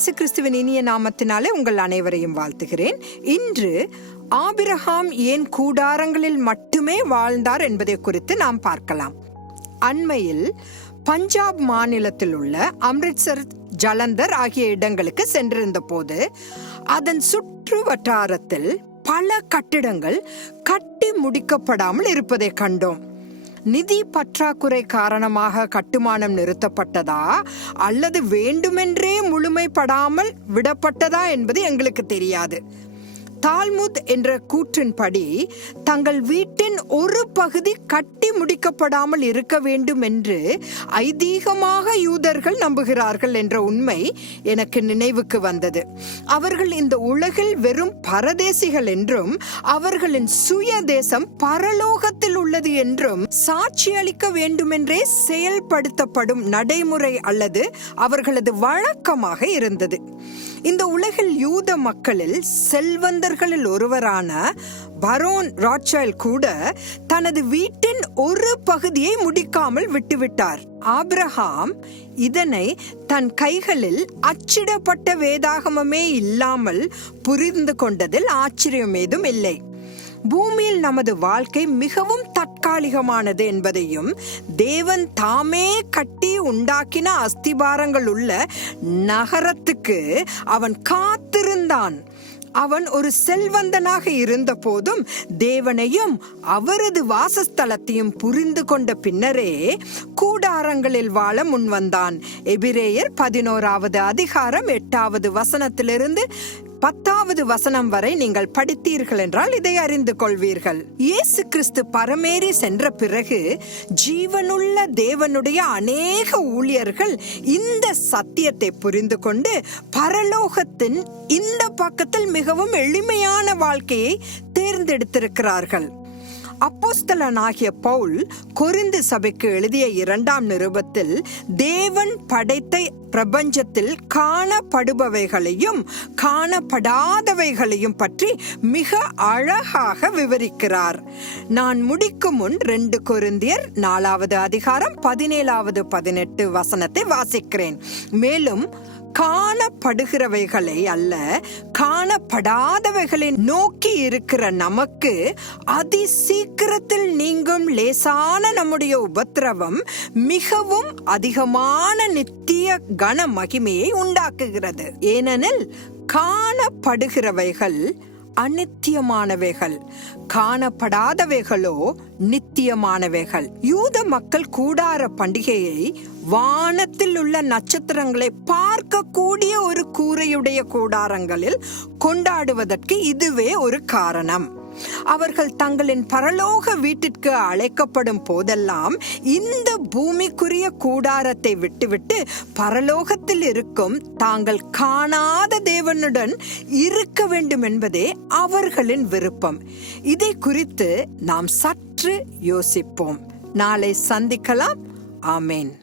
இயேசு கிறிஸ்துவின் இனிய நாமத்தினாலே உங்கள் அனைவரையும் வாழ்த்துகிறேன். இன்று ஆபிரஹாம் ஏன் கூடாரங்களில் மட்டுமே வாழ்ந்தார் என்பதை குறித்து நாம் பார்க்கலாம். அண்மையில் பஞ்சாப் மாநிலத்தில் உள்ள அம்ரித்சர் ஜலந்தர் ஆகிய இடங்களுக்கு சென்றிருந்த போது அதன் சுற்று வட்டாரத்தில் பல கட்டிடங்கள் கட்டி முடிக்கப்படாமல் இருப்பதை கண்டோம். நிதி பற்றாக்குறை காரணமாக கட்டுமானம் நிறுத்தப்பட்டதா? அல்லது வேண்டுமென்றே முழுமைப்படாமல் விடப்பட்டதா என்பது எங்களுக்கு தெரியாது. தால்முத் என்ற கூற்றின்படி தங்கள் வீட்டின் ஒரு பகுதி கட்டி முடிக்கப்படாமல் இருக்க வேண்டும் என்று ஐதீகமாக யூதர்கள் நம்புகிறார்கள் என்ற உண்மை எனக்கு நினைவுக்கு வந்தது. அவர்கள் இந்த உலகில் வெறும் பரதேசிகள் என்றும் அவர்களின் சுய தேசம் பரலோகத்தில் உள்ளது என்றும் சாட்சி அளிக்க வேண்டுமென்றே செயல்படுத்தப்படும் நடைமுறை அல்லது அவர்களது வழக்கமாக இருந்தது. இந்த உலகில் யூத மக்களில் செல்வந்தர்களில் ஒருவரான பரோன் ராட்சைல் கூட தனது வீட்டின் ஒரு பகுதியை முடிக்காமல் விட்டுவிட்டார். ஆப்ரஹாம் இதனை தன் கைகளில் அச்சிடப்பட்ட வேதாகமமே இல்லாமல் புரிந்து கொண்டதில் ஆச்சரியம் ஏதும் இல்லை. பூமியில் நமது வாழ்க்கை மிகவும் தற்காலிகமானது என்பதையும் தேவன் தாமே கட்டி உண்டாக்கின அஸ்திபாரங்கள் உள்ள நகரத்துக்கு அவன் கா காத்திருந்தான் அவன் ஒரு செல்வந்தனாக இருந்த போதும் தேவனையும் அவரது வாசஸ்தலத்தையும் புரிந்து கொண்ட பின்னரே கூடாரங்களில் வாழ முன்வந்தான். எபிரேயர் பதினோராவது அதிகாரம் எட்டாவது வசனத்திலிருந்து பத்தாவது வசனம் வரை நீங்கள் படித்தீர்கள் என்றால் இதை அறிந்து கொள்வீர்கள். இயேசு கிறிஸ்து பரமேறி சென்ற பிறகு ஜீவனுள்ள தேவனுடைய அநேக ஊழியர்கள் இந்த சத்தியத்தை புரிந்து கொண்டு பரலோகத்தின் இந்த பக்கத்தில் மிகவும் எளிமையான வாழ்க்கையை தேர்ந்தெடுத்திருக்கிறார்கள். அப்போஸ்தலனாகிய பவுல் கொரிந்து சபைக்கு எழுதிய இரண்டாம் நிருபத்தில் தேவன் படைத்த பிரபஞ்சத்தில் காணப்படுபவைகளையும் காணப்படாதவைகளையும் பற்றி மிக அழகாக விவரிக்கிறார். நான் முடிக்கும் முன் ரெண்டு கொருந்தியர் நாலாவது அதிகாரம் பதினேழாவது பதினெட்டு வசனத்தை வாசிக்கிறேன். மேலும் காணப்படுகிறவைகளை அல்ல காணப்படாதவைகளை நோக்கி இருக்கிற நமக்கு அதி சீக்கிரத்தில் நீங்கும் லேசான நம்முடைய உபத்திரவம் மிகவும் அதிகமான நித்திய கன மகிமையை உண்டாக்குகிறது. ஏனெனில் காணப்படுகிறவைகள் அநித்தியமானவைகள். காணப்படாதவைகளோ நித்தியமானவைகள். யூத மக்கள் கூடார பண்டிகையை வானத்தில் உள்ள நட்சத்திரங்களை பார்க்கக்கூடிய ஒரு கூரையுடைய கூடாரங்களில் கொண்டாடுவதற்கு இதுவே ஒரு காரணம். அவர்கள் தங்களின் பரலோக வீட்டிற்கு அழைக்கப்படும் போதெல்லாம் இந்த பூமிக்குரிய கூடாரத்தை விட்டுவிட்டு பரலோகத்தில் இருக்கும் தாங்கள் காணாத தேவனுடன் இருக்க வேண்டும் என்பதே அவர்களின் விருப்பம். இதை குறித்து நாம் சற்று யோசிப்போம். நாளை சந்திக்கலாம். ஆமேன்.